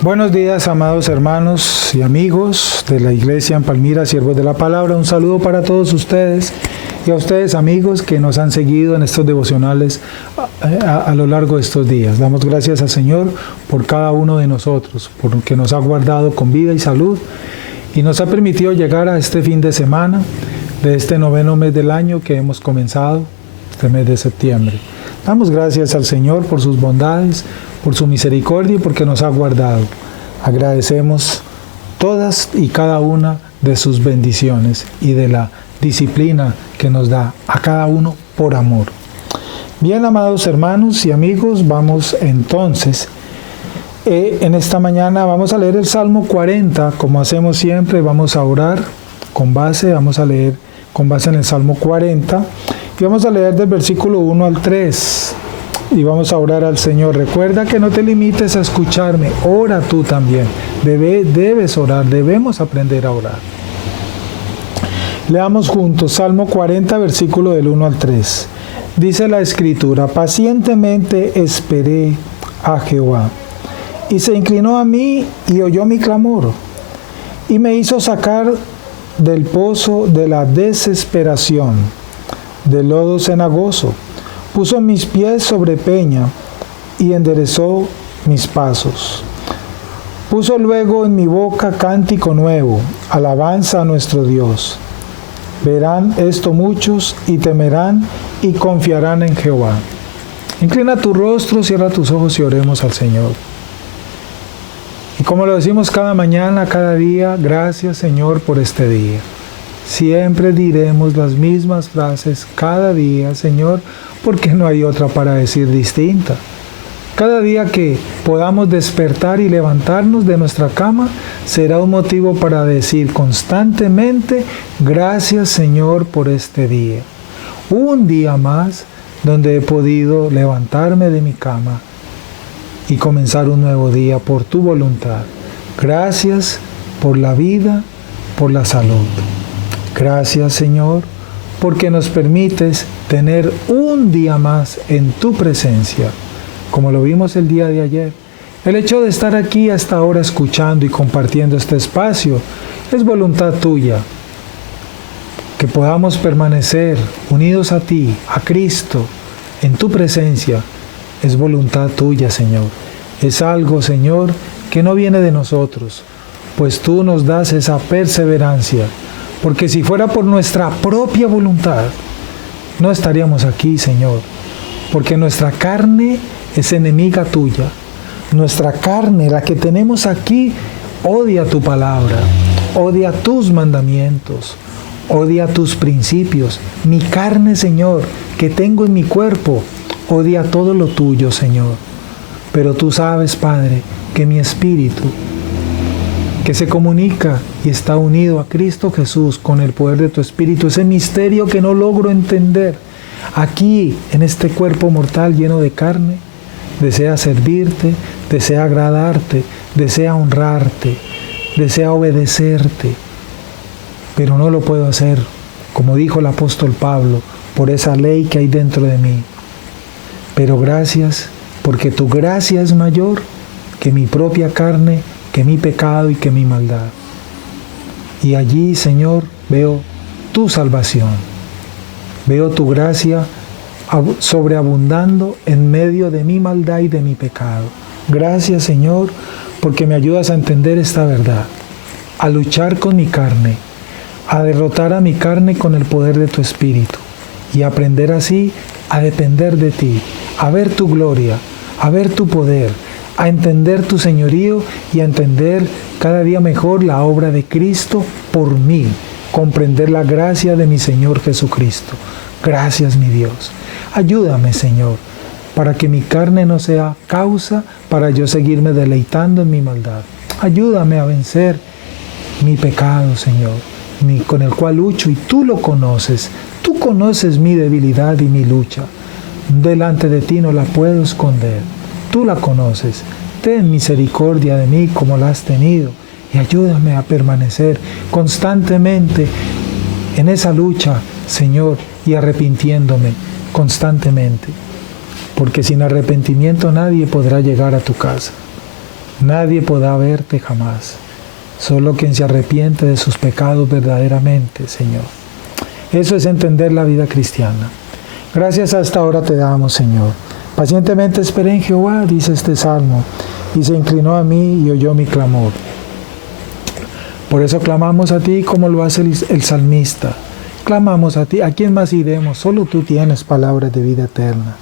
Buenos días, amados hermanos y amigos de la Iglesia en Palmira, siervos de la palabra. Un saludo para todos ustedes y a ustedes, amigos, que nos han seguido en estos devocionales a lo largo de estos días. Damos gracias al Señor por cada uno de nosotros, porque nos ha guardado con vida y salud y nos ha permitido llegar a este fin de semana de este noveno mes del año que hemos comenzado, este mes de septiembre. Damos gracias al Señor por sus bondades, por su misericordia y porque nos ha guardado. Agradecemos todas y cada una de sus bendiciones y de la disciplina que nos da a cada uno por amor. Bien, amados hermanos y amigos, vamos entonces, en esta mañana vamos a leer el Salmo 40, como hacemos siempre, vamos a orar vamos a leer con base en el Salmo 40, y vamos a leer del versículo 1 al 3. Y vamos a orar al Señor. Recuerda que no te limites a escucharme, ora tú también. Debes orar, debemos aprender a orar. Leamos juntos Salmo 40, versículo del 1 al 3. Dice la Escritura: pacientemente esperé a Jehová, y se inclinó a mí y oyó mi clamor, y me hizo sacar del pozo de la desesperación, del lodo cenagoso. Puso mis pies sobre peña y enderezó mis pasos. Puso luego en mi boca cántico nuevo, alabanza a nuestro Dios. Verán esto muchos y temerán y confiarán en Jehová. Inclina tu rostro, cierra tus ojos y oremos al Señor. Y como lo decimos cada mañana, cada día, gracias Señor por este día. Siempre diremos las mismas frases cada día, Señor, porque no hay otra para decir distinta. Cada día que podamos despertar y levantarnos de nuestra cama será un motivo para decir constantemente: gracias Señor por este día. Un día más donde he podido levantarme de mi cama y comenzar un nuevo día por tu voluntad. Gracias por la vida, por la salud. Gracias Señor, porque nos permites tener un día más en tu presencia, como lo vimos el día de ayer. El hecho de estar aquí hasta ahora escuchando y compartiendo este espacio es voluntad tuya. Que podamos permanecer unidos a ti, a Cristo, en tu presencia, es voluntad tuya, Señor. Es algo, Señor, que no viene de nosotros, pues tú nos das esa perseverancia. Porque si fuera por nuestra propia voluntad, no estaríamos aquí, Señor. Porque nuestra carne es enemiga tuya. Nuestra carne, la que tenemos aquí, odia tu palabra, odia tus mandamientos, odia tus principios. Mi carne, Señor, que tengo en mi cuerpo, odia todo lo tuyo, Señor. Pero tú sabes, Padre, que mi espíritu, que se comunica y está unido a Cristo Jesús con el poder de tu Espíritu, ese misterio que no logro entender, aquí en este cuerpo mortal lleno de carne, desea servirte, desea agradarte, desea honrarte, desea obedecerte, pero no lo puedo hacer, como dijo el apóstol Pablo, por esa ley que hay dentro de mí. Pero gracias, porque tu gracia es mayor que mi propia carne, que mi pecado y que mi maldad. Y allí, Señor, veo tu salvación. Veo tu gracia sobreabundando en medio de mi maldad y de mi pecado. Gracias, Señor, porque me ayudas a entender esta verdad, a luchar con mi carne, a derrotar a mi carne con el poder de tu Espíritu y aprender así a depender de ti, a ver tu gloria, a ver tu poder, a entender tu señorío y a entender cada día mejor la obra de Cristo por mí, comprender la gracia de mi Señor Jesucristo. Gracias, mi Dios. Ayúdame, Señor, para que mi carne no sea causa para yo seguirme deleitando en mi maldad. Ayúdame a vencer mi pecado, Señor, con el cual lucho, y tú lo conoces. Tú conoces mi debilidad y mi lucha. Delante de ti no la puedo esconder. Tú la conoces. Ten misericordia de mí como la has tenido y ayúdame a permanecer constantemente en esa lucha, Señor, y arrepintiéndome constantemente. Porque sin arrepentimiento nadie podrá llegar a tu casa. nadie podrá verte jamás. Solo quien se arrepiente de sus pecados verdaderamente, Señor. Eso es entender la vida cristiana. Gracias hasta ahora te damos, Señor. Pacientemente esperé en Jehová, dice este salmo, y se inclinó a mí y oyó mi clamor. Por eso clamamos a ti como lo hace el salmista. Clamamos a ti. ¿A quién más iremos? Solo tú tienes palabras de vida eterna.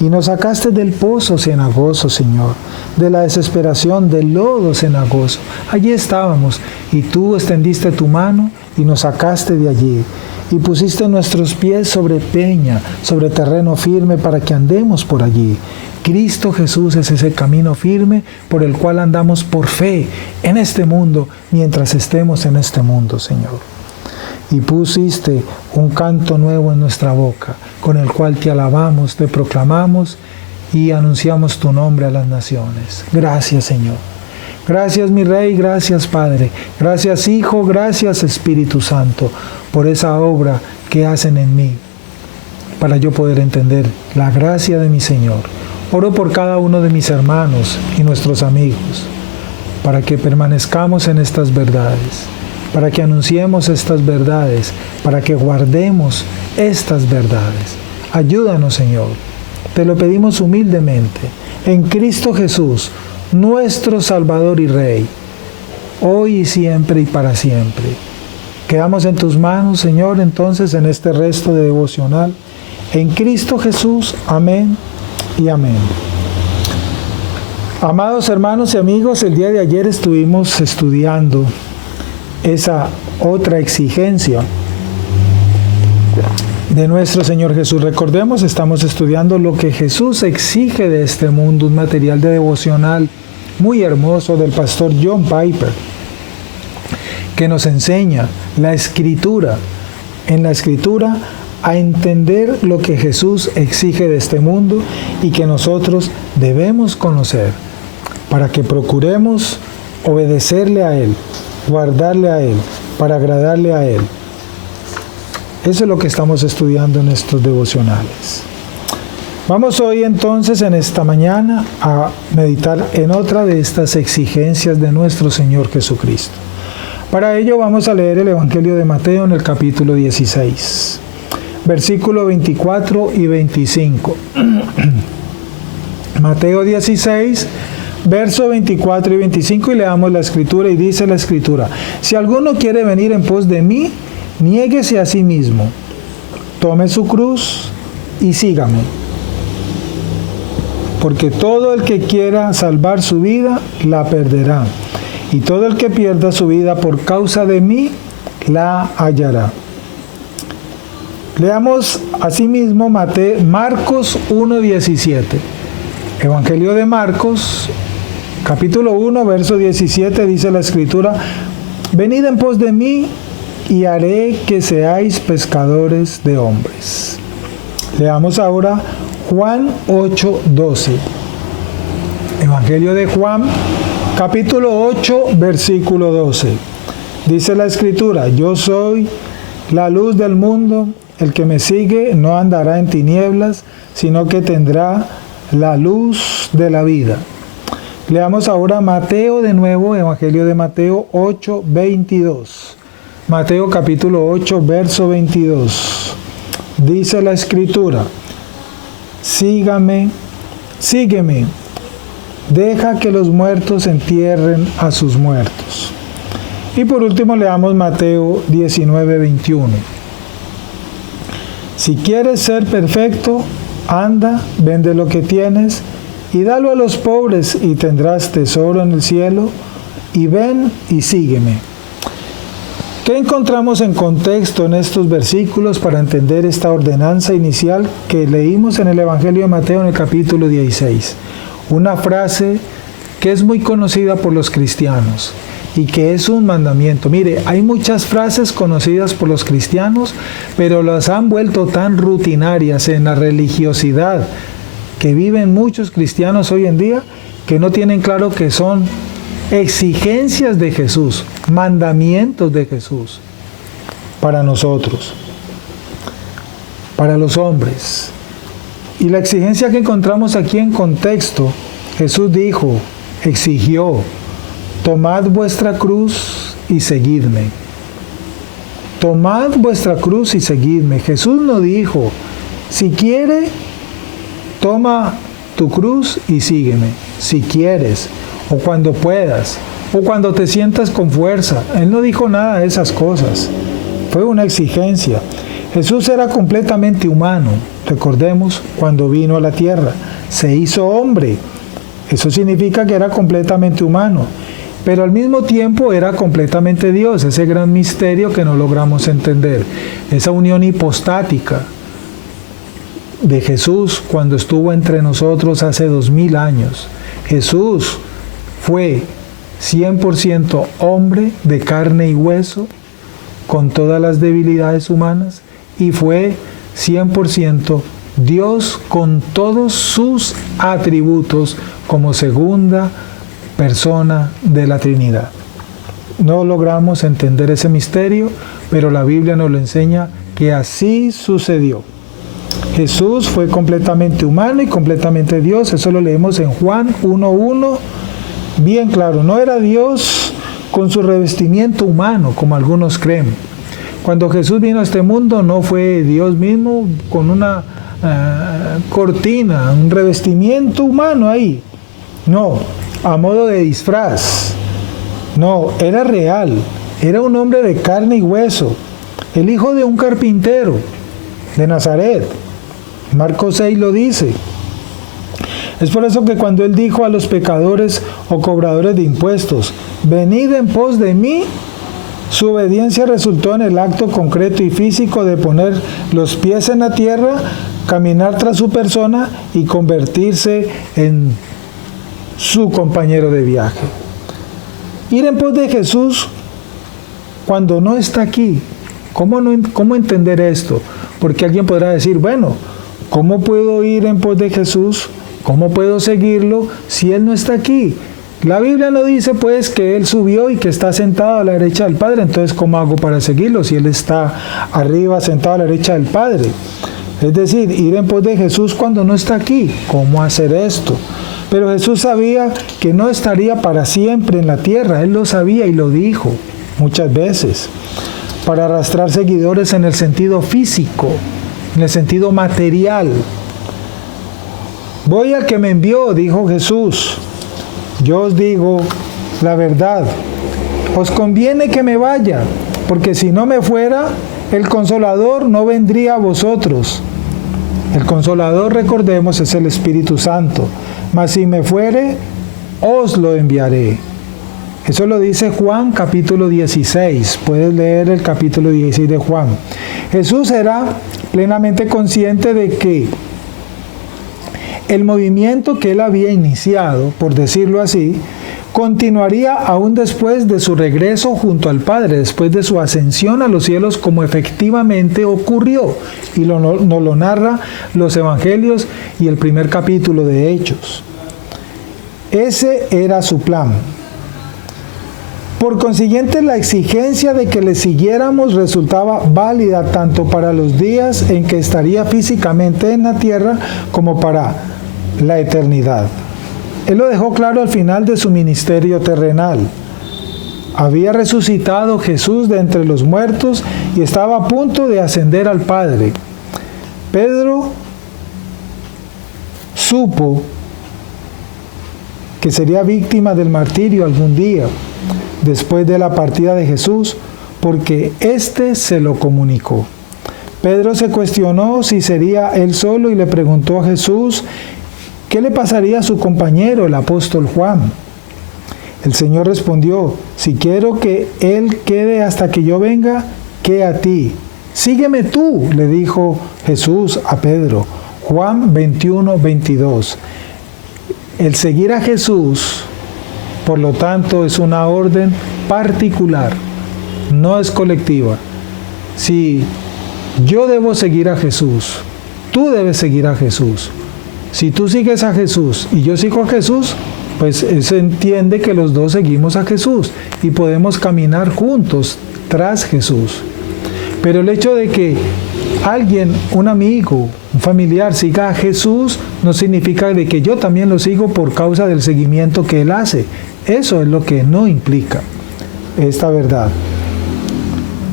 Y nos sacaste del pozo cenagoso, Señor, de la desesperación, del lodo cenagoso. Allí estábamos, y tú extendiste tu mano y nos sacaste de allí. Y pusiste nuestros pies sobre peña, sobre terreno firme, para que andemos por allí. Cristo Jesús es ese camino firme por el cual andamos por fe en este mundo, mientras estemos en este mundo, Señor. Y pusiste un canto nuevo en nuestra boca, con el cual te alabamos, te proclamamos y anunciamos tu nombre a las naciones. Gracias, Señor. Gracias, mi Rey, gracias, Padre. Gracias, Hijo, gracias, Espíritu Santo, por esa obra que hacen en mí, para yo poder entender la gracia de mi Señor. Oro por cada uno de mis hermanos y nuestros amigos, para que permanezcamos en estas verdades, para que anunciemos estas verdades, para que guardemos estas verdades. Ayúdanos, Señor. Te lo pedimos humildemente, en Cristo Jesús, nuestro Salvador y Rey, hoy y siempre y para siempre. Quedamos en tus manos, Señor, entonces en este resto de devocional. En Cristo Jesús, amén y amén. Amados hermanos y amigos, el día de ayer estuvimos estudiando esa otra exigencia de nuestro Señor Jesús. Recordemos, estamos estudiando lo que Jesús exige de este mundo, un material de devocional muy hermoso del pastor John Piper, que nos enseña la Escritura, en la Escritura, a entender lo que Jesús exige de este mundo y que nosotros debemos conocer para que procuremos obedecerle a Él, guardarle a Él, para agradarle a Él. Eso es lo que estamos estudiando en estos devocionales. Vamos hoy entonces, en esta mañana, a meditar en otra de estas exigencias de nuestro Señor Jesucristo. Para ello vamos a leer el Evangelio de Mateo en el capítulo 16, versículos 24 y 25. Mateo 16, versos 24 y 25, y leamos la Escritura, y dice la Escritura: si alguno quiere venir en pos de mí, niéguese a sí mismo, tome su cruz y sígame. Porque todo el que quiera salvar su vida, la perderá. Y todo el que pierda su vida por causa de mí, la hallará. Leamos asimismo Marcos 1:17. Evangelio de Marcos, capítulo 1, verso 17, dice la Escritura: venid en pos de mí, y haré que seáis pescadores de hombres. Leamos ahora Juan 8:12. Evangelio de Juan, capítulo 8, versículo 12. Dice la Escritura: yo soy la luz del mundo, el que me sigue no andará en tinieblas, sino que tendrá la luz de la vida. Leamos ahora Mateo de nuevo, Evangelio de Mateo 8:22. Mateo capítulo 8, verso 22. Dice la Escritura: sígueme, deja que los muertos entierren a sus muertos. Y por último leamos Mateo 19:21. Si quieres ser perfecto, anda, vende lo que tienes y dalo a los pobres, y tendrás tesoro en el cielo, y ven y sígueme. ¿Qué encontramos en contexto en estos versículos para entender esta ordenanza inicial que leímos en el Evangelio de Mateo en el capítulo 16? Una frase que es muy conocida por los cristianos y que es un mandamiento. Mire, hay muchas frases conocidas por los cristianos, pero las han vuelto tan rutinarias en la religiosidad que viven muchos cristianos hoy en día, que no tienen claro que son exigencias de Jesús, mandamientos de Jesús para nosotros, para los hombres. Y la exigencia que encontramos aquí en contexto, Jesús dijo exigió: tomad vuestra cruz y seguidme. Tomad vuestra cruz y seguidme. Jesús no dijo: si quiere, toma tu cruz y sígueme. Si quieres, o cuando puedas, o cuando te sientas con fuerza. Él no dijo nada de esas cosas. Fue una exigencia. Jesús era completamente humano. Recordemos, cuando vino a la tierra, se hizo hombre. Eso significa que era completamente humano. Pero al mismo tiempo era completamente Dios, ese gran misterio que no logramos entender, esa unión hipostática de Jesús cuando estuvo entre nosotros hace 2000 años. Jesús fue 100% hombre de carne y hueso, con todas las debilidades humanas, y fue 100% Dios con todos sus atributos como segunda persona de la Trinidad. No logramos entender ese misterio, pero la Biblia nos lo enseña que así sucedió. Jesús fue completamente humano y completamente Dios. Eso lo leemos en Juan 1:1, bien claro. No era Dios con su revestimiento humano, como algunos creen. Cuando Jesús vino a este mundo, no fue Dios mismo con una cortina, un revestimiento humano ahí. No, a modo de disfraz. No, era real. Era un hombre de carne y hueso, el hijo de un carpintero de Nazaret. Marcos 6 lo dice. Es por eso que cuando él dijo a los pecadores o cobradores de impuestos: venid en pos de mí, su obediencia resultó en el acto concreto y físico de poner los pies en la tierra, caminar tras su persona y convertirse en su compañero de viaje. Ir en pos de Jesús cuando no está aquí. ¿Cómo entender esto? Porque alguien podrá decir: bueno, ¿cómo puedo ir en pos de Jesús? ¿Cómo puedo seguirlo si Él no está aquí? La Biblia no dice pues que Él subió y que está sentado a la derecha del Padre. Entonces, ¿cómo hago para seguirlo si Él está arriba sentado a la derecha del Padre? Es decir, ir en pos de Jesús cuando no está aquí. ¿Cómo hacer esto? Pero Jesús sabía que no estaría para siempre en la tierra. Él lo sabía y lo dijo muchas veces. Para arrastrar seguidores en el sentido físico, en el sentido material. Voy al que me envió, dijo Jesús. Yo os digo la verdad. Os conviene que me vaya, porque si no me fuera, el Consolador no vendría a vosotros. El Consolador, recordemos, es el Espíritu Santo. Mas si me fuere, os lo enviaré. Eso lo dice Juan capítulo 16. Puedes leer el capítulo 16 de Juan. Jesús era plenamente consciente de que el movimiento que él había iniciado, por decirlo así, continuaría aún después de su regreso junto al Padre, después de su ascensión a los cielos, como efectivamente ocurrió. Y nos lo narra los Evangelios y el primer capítulo de Hechos. Ese era su plan. Por consiguiente, la exigencia de que le siguiéramos resultaba válida tanto para los días en que estaría físicamente en la tierra como para la eternidad. Él lo dejó claro al final de su ministerio terrenal. Había resucitado Jesús de entre los muertos y estaba a punto de ascender al Padre. Pedro supo que sería víctima del martirio algún día, después de la partida de Jesús, porque éste se lo comunicó. Pedro se cuestionó si sería él solo y le preguntó a Jesús qué le pasaría a su compañero, el apóstol Juan. El Señor respondió: si quiero que él quede hasta que yo venga, ¿qué a ti? Sígueme tú, le dijo Jesús a Pedro. Juan 21:22. El seguir a Jesús, por lo tanto, es una orden particular, no es colectiva. Si yo debo seguir a Jesús, tú debes seguir a Jesús. Si tú sigues a Jesús y yo sigo a Jesús, pues se entiende que los dos seguimos a Jesús y podemos caminar juntos tras Jesús. Pero el hecho de que alguien, un amigo, un familiar siga a Jesús, no significa de que yo también lo sigo por causa del seguimiento que él hace. Eso es lo que no implica esta verdad.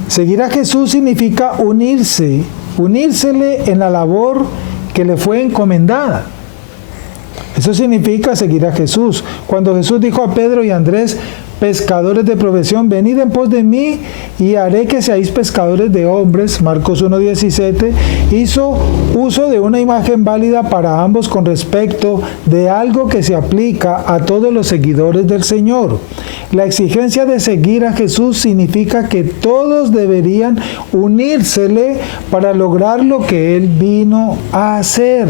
Seguir a Jesús significa unírsele en la labor que le fue encomendada. Eso significa seguir a Jesús. Cuando Jesús dijo a Pedro y Andrés, pescadores de profesión, venid en pos de mí y haré que seáis pescadores de hombres, Marcos 1:17, hizo uso de una imagen válida para ambos con respecto de algo que se aplica a todos los seguidores del Señor. La exigencia de seguir a Jesús significa que todos deberían unírsele para lograr lo que Él vino a hacer,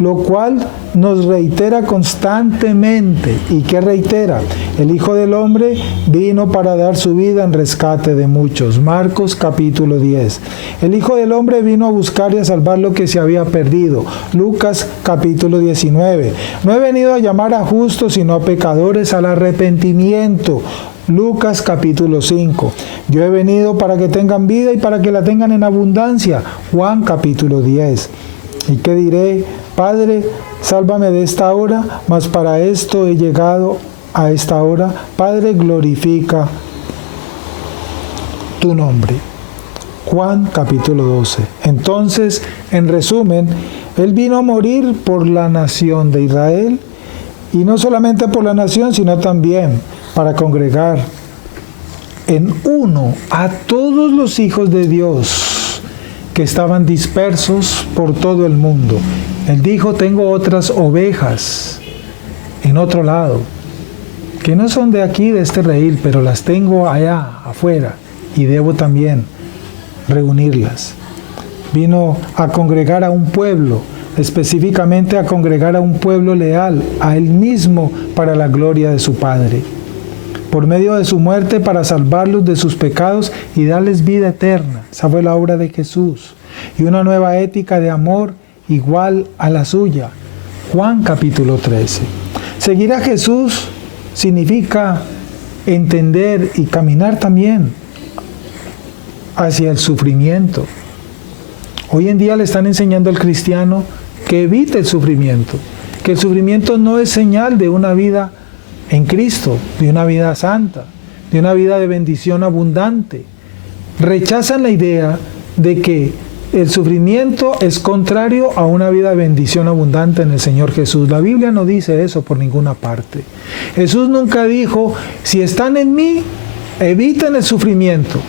lo cual nos reitera constantemente. ¿Y qué reitera? El Hijo del Hombre vino para dar su vida en rescate de muchos. Marcos capítulo 10. El Hijo del Hombre vino a buscar y a salvar lo que se había perdido. Lucas capítulo 19. No he venido a llamar a justos, sino a pecadores al arrepentimiento. Lucas capítulo 5. Yo he venido para que tengan vida y para que la tengan en abundancia. Juan capítulo 10. ¿Y qué diré? Padre, sálvame de esta hora, mas para esto he llegado a esta hora. Padre, glorifica tu nombre. Juan capítulo 12. Entonces, en resumen, Él vino a morir por la nación de Israel, y no solamente por la nación, sino también para congregar en uno a todos los hijos de Dios que estaban dispersos por todo el mundo. Él dijo, tengo otras ovejas en otro lado, que no son de aquí, de este redil, pero las tengo allá, afuera, y debo también reunirlas. Vino a congregar a un pueblo, específicamente a congregar a un pueblo leal a Él mismo para la gloria de su Padre, por medio de su muerte para salvarlos de sus pecados y darles vida eterna. Esa fue la obra de Jesús. Y una nueva ética de amor igual a la suya. Juan capítulo 13. Seguir a Jesús significa entender y caminar también hacia el sufrimiento. Hoy en día le están enseñando al cristiano que evite el sufrimiento, que el sufrimiento no es señal de una vida en Cristo, de una vida santa, de una vida de bendición abundante. Rechazan la idea de que el sufrimiento es contrario a una vida de bendición abundante en el Señor Jesús. La Biblia no dice eso por ninguna parte. Jesús nunca dijo, si están en mí, eviten el sufrimiento.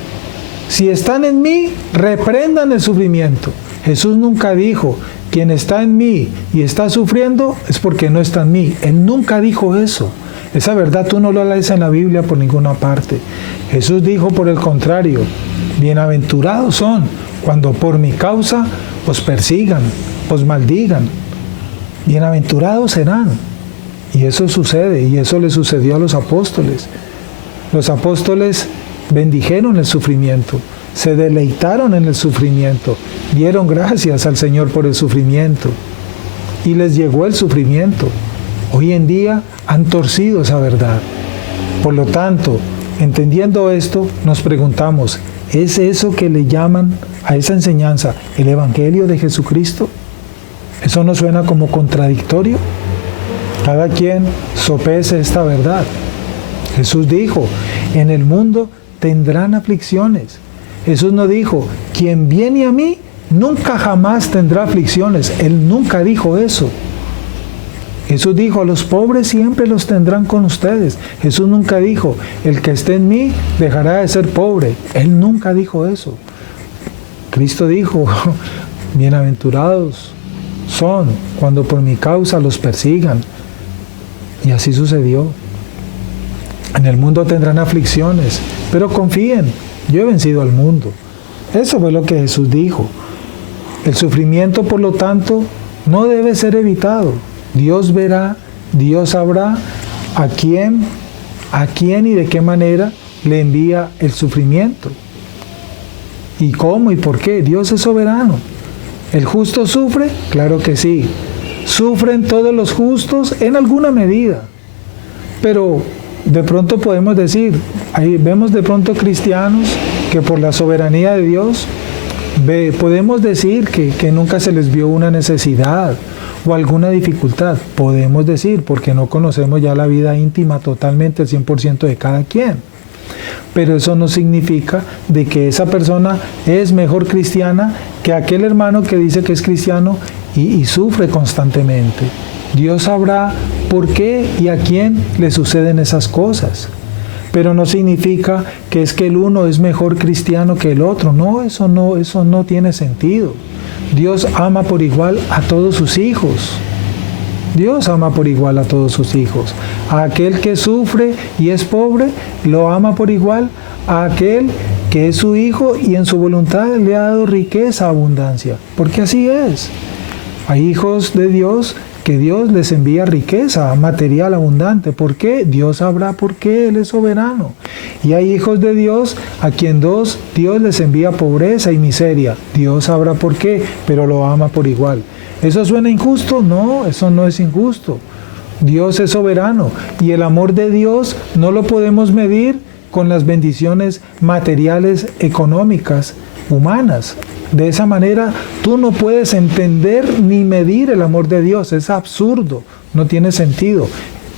Si están en mí, reprendan el sufrimiento. Jesús nunca dijo, quien está en mí y está sufriendo es porque no está en mí. Él nunca dijo eso. Esa verdad tú no la lees en la Biblia por ninguna parte. Jesús dijo por el contrario, bienaventurados son cuando por mi causa os persigan, os maldigan. Bienaventurados serán. Y eso sucede, y eso le sucedió a los apóstoles. Los apóstoles bendijeron el sufrimiento, se deleitaron en el sufrimiento, dieron gracias al Señor por el sufrimiento, y les llegó el sufrimiento. Hoy en día han torcido esa verdad. Por lo tanto, entendiendo esto, nos preguntamos, ¿es eso que le llaman a esa enseñanza el Evangelio de Jesucristo? ¿Eso no suena como contradictorio? Cada quien sopese esta verdad. Jesús dijo, en el mundo tendrán aflicciones. Jesús no dijo, quien viene a mí nunca jamás tendrá aflicciones. Él nunca dijo eso. Jesús dijo, a los pobres siempre los tendrán con ustedes. Jesús nunca dijo, el que esté en mí dejará de ser pobre. Él nunca dijo eso. Cristo dijo, bienaventurados son cuando por mi causa los persigan. Y así sucedió. En el mundo tendrán aflicciones, pero confíen, yo he vencido al mundo. Eso fue lo que Jesús dijo. El sufrimiento, por lo tanto, no debe ser evitado. Dios verá, Dios sabrá a quién y de qué manera le envía el sufrimiento. ¿Y cómo y por qué? Dios es soberano. ¿El justo sufre? Claro que sí. Sufren todos los justos en alguna medida. Pero de pronto podemos decir, ahí vemos de pronto cristianos que por la soberanía de Dios Podemos decir que nunca se les vio una necesidad o alguna dificultad. Podemos decir, porque no conocemos ya la vida íntima totalmente, el 100% de cada quien. Pero eso no significa de que esa persona es mejor cristiana que aquel hermano que dice que es cristiano y sufre constantemente. Dios sabrá por qué y a quién le suceden esas cosas. Pero no significa que es que el uno es mejor cristiano que el otro. No, eso no tiene sentido. Dios ama por igual a todos sus hijos. Dios ama por igual a todos sus hijos. A aquel que sufre y es pobre, lo ama por igual a aquel que es su hijo y en su voluntad le ha dado riqueza, abundancia. Porque así es. Hay hijos de Dios que Dios les envía riqueza material abundante. ¿Por qué? Dios sabrá por qué, Él es soberano. Y hay hijos de Dios a quien Dios les envía pobreza y miseria. Dios sabrá por qué, pero lo ama por igual. ¿Eso suena injusto? No, eso no es injusto. Dios es soberano y el amor de Dios no lo podemos medir con las bendiciones materiales, económicas, humanas. De esa manera tú no puedes entender ni medir el amor de Dios. Es absurdo, no tiene sentido.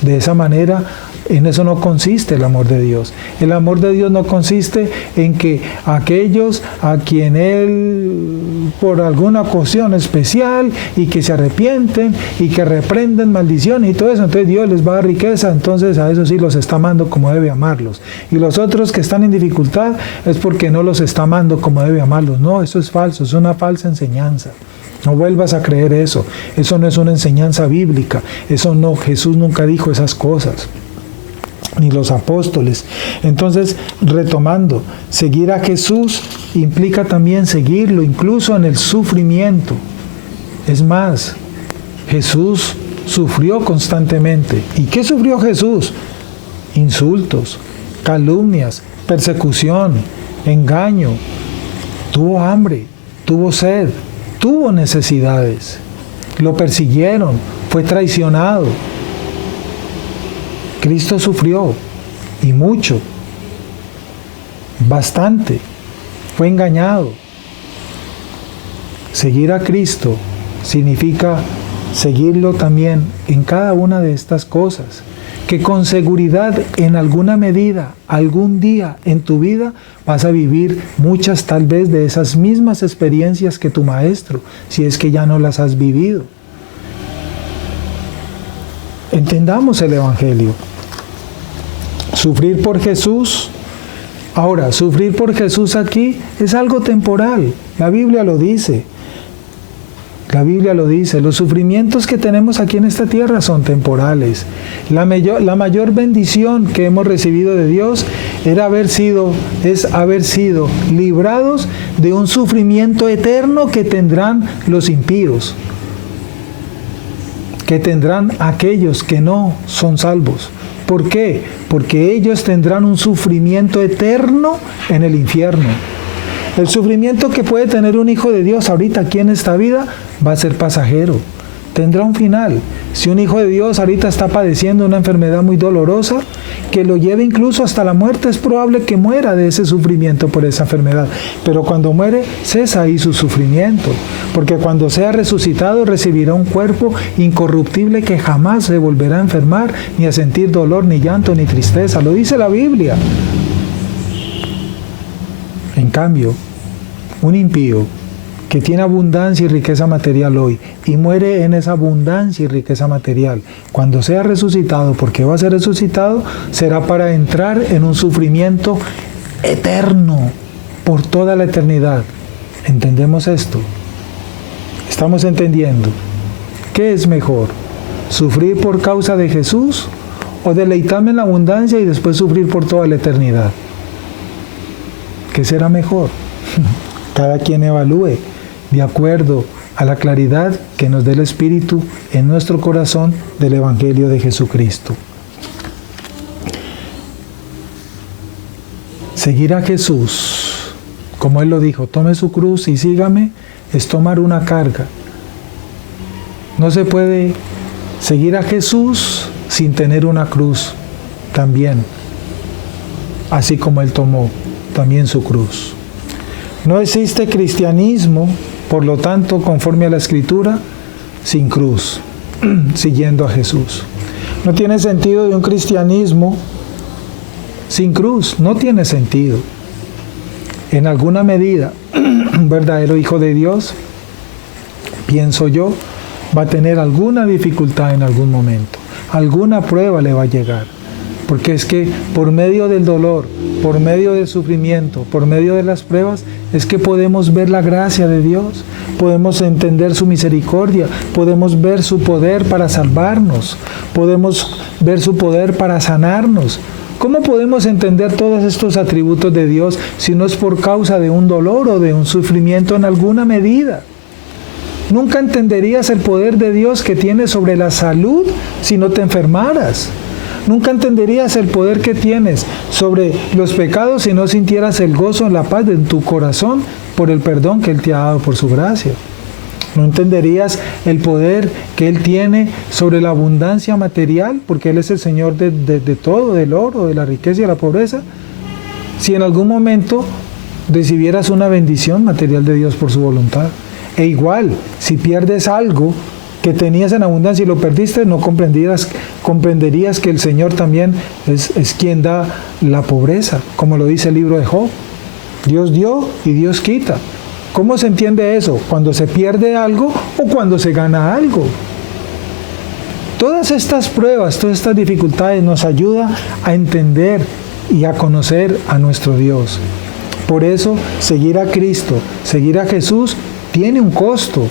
De esa manera, en eso no consiste el amor de Dios. El amor de Dios no consiste en que aquellos a quien Él, por alguna ocasión especial, y que se arrepienten, y que reprenden maldiciones y todo eso, entonces Dios les va a dar riqueza, entonces a eso sí los está amando como debe amarlos. Y los otros que están en dificultad es porque no los está amando como debe amarlos. No, eso es falso, es una falsa enseñanza. No vuelvas a creer eso. Eso no es una enseñanza bíblica. Eso no, Jesús nunca dijo esas cosas, ni los apóstoles. Entonces, retomando, seguir a Jesús implica también seguirlo, incluso en el sufrimiento. Es más, Jesús sufrió constantemente. ¿Y qué sufrió Jesús? Insultos, calumnias, persecución, engaño. Tuvo hambre, tuvo sed, tuvo necesidades. Lo persiguieron, fue traicionado. Cristo sufrió, y mucho, bastante, fue engañado. Seguir a Cristo significa seguirlo también en cada una de estas cosas, que con seguridad en alguna medida, algún día en tu vida vas a vivir muchas tal vez de esas mismas experiencias que tu maestro, si es que ya no las has vivido. Entendamos el Evangelio. Sufrir por Jesús. Ahora, sufrir por Jesús aquí es algo temporal. La Biblia lo dice. La Biblia lo dice. Los sufrimientos que tenemos aquí en esta tierra son temporales. La mayor bendición que hemos recibido de Dios es haber sido librados de un sufrimiento eterno que tendrán los impíos, que tendrán aquellos que no son salvos. ¿Por qué? Porque ellos tendrán un sufrimiento eterno en el infierno. El sufrimiento que puede tener un hijo de Dios ahorita aquí en esta vida va a ser pasajero. Tendrá un final. Si un hijo de Dios ahorita está padeciendo una enfermedad muy dolorosa, que lo lleve incluso hasta la muerte, es probable que muera de ese sufrimiento por esa enfermedad. Pero cuando muere, cesa ahí su sufrimiento. Porque cuando sea resucitado, recibirá un cuerpo incorruptible que jamás se volverá a enfermar, ni a sentir dolor, ni llanto, ni tristeza. Lo dice la Biblia. En cambio, un impío que tiene abundancia y riqueza material hoy y muere en esa abundancia y riqueza material, cuando sea resucitado, porque va a ser resucitado, será para entrar en un sufrimiento eterno por toda la eternidad. ¿Entendemos esto? ¿Estamos entendiendo? ¿Qué es mejor? ¿Sufrir por causa de Jesús o deleitarme en la abundancia y después sufrir por toda la eternidad? ¿Qué será mejor? Cada quien evalúe de acuerdo a la claridad que nos dé el Espíritu en nuestro corazón del Evangelio de Jesucristo. Seguir a Jesús, como Él lo dijo, tome su cruz y sígame, es tomar una carga. No se puede seguir a Jesús sin tener una cruz también, así como Él tomó también su cruz. No existe cristianismo, por lo tanto, conforme a la Escritura, sin cruz, siguiendo a Jesús. No tiene sentido de un cristianismo sin cruz, no tiene sentido. En alguna medida, un verdadero hijo de Dios, pienso yo, va a tener alguna dificultad en algún momento, alguna prueba le va a llegar, porque es que por medio del dolor, por medio del sufrimiento, por medio de las pruebas, es que podemos ver la gracia de Dios, podemos entender su misericordia, podemos ver su poder para salvarnos, podemos ver su poder para sanarnos. ¿Cómo podemos entender todos estos atributos de Dios si no es por causa de un dolor o de un sufrimiento en alguna medida? Nunca entenderías el poder de Dios que tiene sobre la salud si no te enfermaras. Nunca entenderías el poder que tienes sobre los pecados si no sintieras el gozo en la paz de tu corazón por el perdón que Él te ha dado por su gracia. No entenderías el poder que Él tiene sobre la abundancia material, porque Él es el Señor de todo, del oro, de la riqueza y de la pobreza, si en algún momento recibieras una bendición material de Dios por su voluntad. E igual, si pierdes algo que tenías en abundancia y lo perdiste, no comprenderías que el Señor también es quien da la pobreza, como lo dice el libro de Job. Dios dio y Dios quita. ¿Cómo se entiende eso? ¿Cuando se pierde algo o cuando se gana algo? Todas estas pruebas, todas estas dificultades nos ayudan a entender y a conocer a nuestro Dios. Por eso, seguir a Cristo, seguir a Jesús, tiene un costo.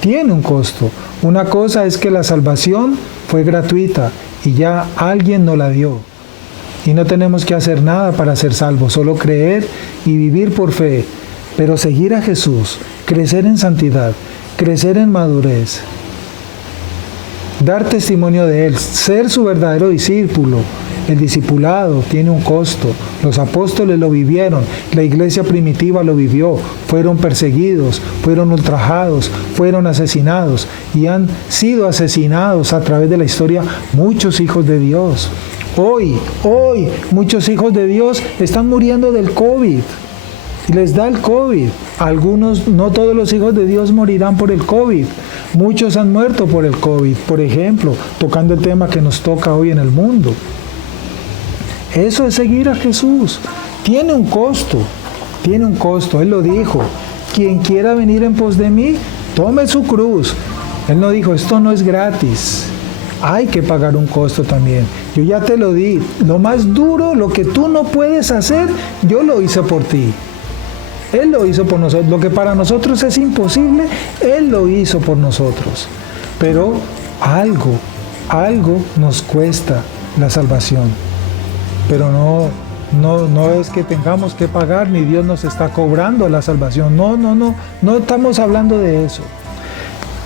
Tiene un costo. Una cosa es que la salvación fue gratuita y ya alguien nos la dio. Y no tenemos que hacer nada para ser salvos, solo creer y vivir por fe. Pero seguir a Jesús, crecer en santidad, crecer en madurez, dar testimonio de Él, ser su verdadero discípulo. El discipulado tiene un costo. Los apóstoles lo vivieron, la iglesia primitiva lo vivió. Fueron perseguidos, fueron ultrajados, fueron asesinados y han sido asesinados a través de la historia muchos hijos de Dios. Hoy, muchos hijos de Dios están muriendo del COVID. Y les da el COVID. Algunos, no todos los hijos de Dios morirán por el COVID. Muchos han muerto por el COVID, por ejemplo, tocando el tema que nos toca hoy en el mundo. Eso es seguir a Jesús. Tiene un costo, Él lo dijo. Quien quiera venir en pos de mí, tome su cruz. Él no dijo, esto no es gratis. Hay que pagar un costo también. Yo ya te lo di. Lo más duro, lo que tú no puedes hacer, yo lo hice por ti. Él lo hizo por nosotros. Lo que para nosotros es imposible, Él lo hizo por nosotros. Pero algo nos cuesta la salvación. Pero no es que tengamos que pagar, ni Dios nos está cobrando la salvación. No estamos hablando de eso.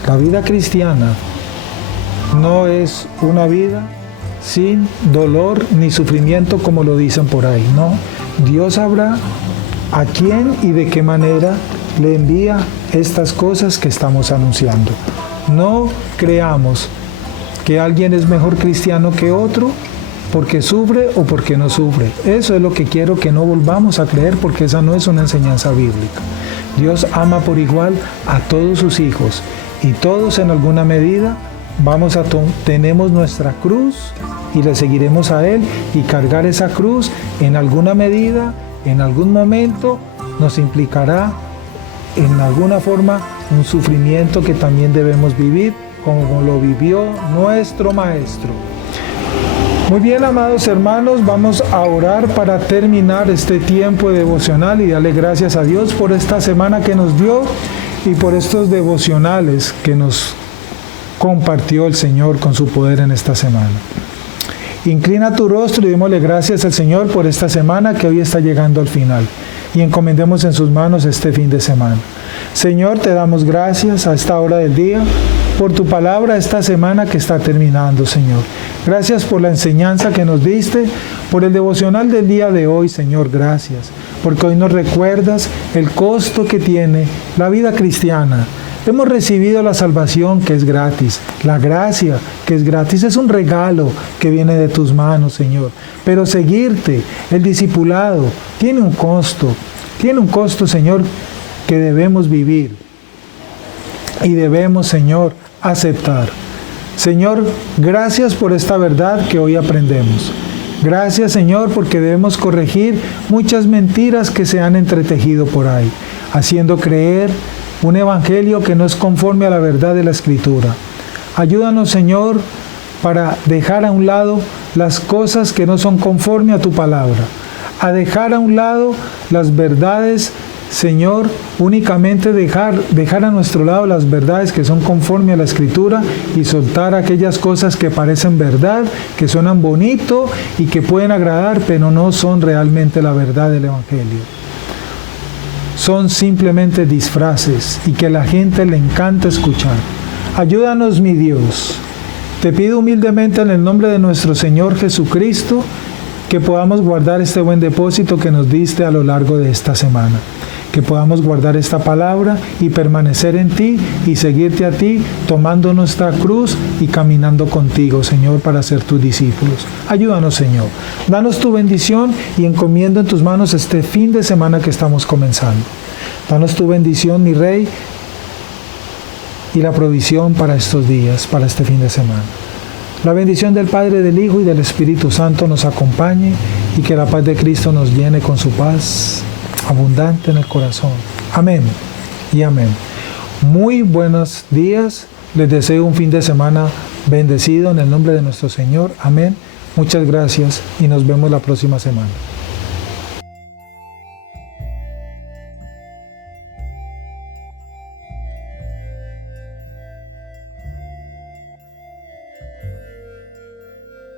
La vida cristiana no es una vida sin dolor ni sufrimiento como lo dicen por ahí. No, Dios sabrá a quién y de qué manera le envía estas cosas que estamos anunciando. No creamos que alguien es mejor cristiano que otro porque sufre o porque no sufre. Eso es lo que quiero que no volvamos a creer, porque esa no es una enseñanza bíblica. Dios ama por igual a todos sus hijos y todos en alguna medida tenemos nuestra cruz y le seguiremos a Él, y cargar esa cruz en alguna medida, en algún momento, nos implicará en alguna forma un sufrimiento que también debemos vivir como lo vivió nuestro Maestro. Muy bien, amados hermanos, vamos a orar para terminar este tiempo devocional y darle gracias a Dios por esta semana que nos dio y por estos devocionales que nos compartió el Señor con su poder en esta semana. Inclina tu rostro y démosle gracias al Señor por esta semana que hoy está llegando al final, y encomendemos en sus manos este fin de semana. Señor, te damos gracias a esta hora del día por tu palabra esta semana que está terminando, Señor. Gracias por la enseñanza que nos diste, por el devocional del día de hoy, Señor. Gracias, porque hoy nos recuerdas el costo que tiene la vida cristiana. Hemos recibido la salvación que es gratis, la gracia que es gratis, es un regalo que viene de tus manos, Señor. Pero seguirte, el discipulado, tiene un costo. Tiene un costo, Señor, que debemos vivir y debemos, Señor, aceptar. Señor, gracias por esta verdad que hoy aprendemos. Gracias, Señor, porque debemos corregir muchas mentiras que se han entretejido por ahí, haciendo creer un evangelio que no es conforme a la verdad de la Escritura. Ayúdanos, Señor, para dejar a un lado las cosas que no son conforme a tu palabra, a dejar a un lado las verdades, Señor, únicamente dejar a nuestro lado las verdades que son conforme a la Escritura y soltar aquellas cosas que parecen verdad, que suenan bonito y que pueden agradar, pero no son realmente la verdad del Evangelio. Son simplemente disfraces y que a la gente le encanta escuchar. Ayúdanos, mi Dios. Te pido humildemente en el nombre de nuestro Señor Jesucristo que podamos guardar este buen depósito que nos diste a lo largo de esta semana. Que podamos guardar esta palabra y permanecer en ti y seguirte a ti, tomando nuestra cruz y caminando contigo, Señor, para ser tus discípulos. Ayúdanos, Señor. Danos tu bendición y encomiendo en tus manos este fin de semana que estamos comenzando. Danos tu bendición, mi Rey, y la provisión para estos días, para este fin de semana. La bendición del Padre, del Hijo y del Espíritu Santo nos acompañe y que la paz de Cristo nos llene con su paz abundante en el corazón. Amén y amén. Muy buenos días. Les deseo un fin de semana bendecido en el nombre de nuestro Señor. Amén. Muchas gracias y nos vemos la próxima semana.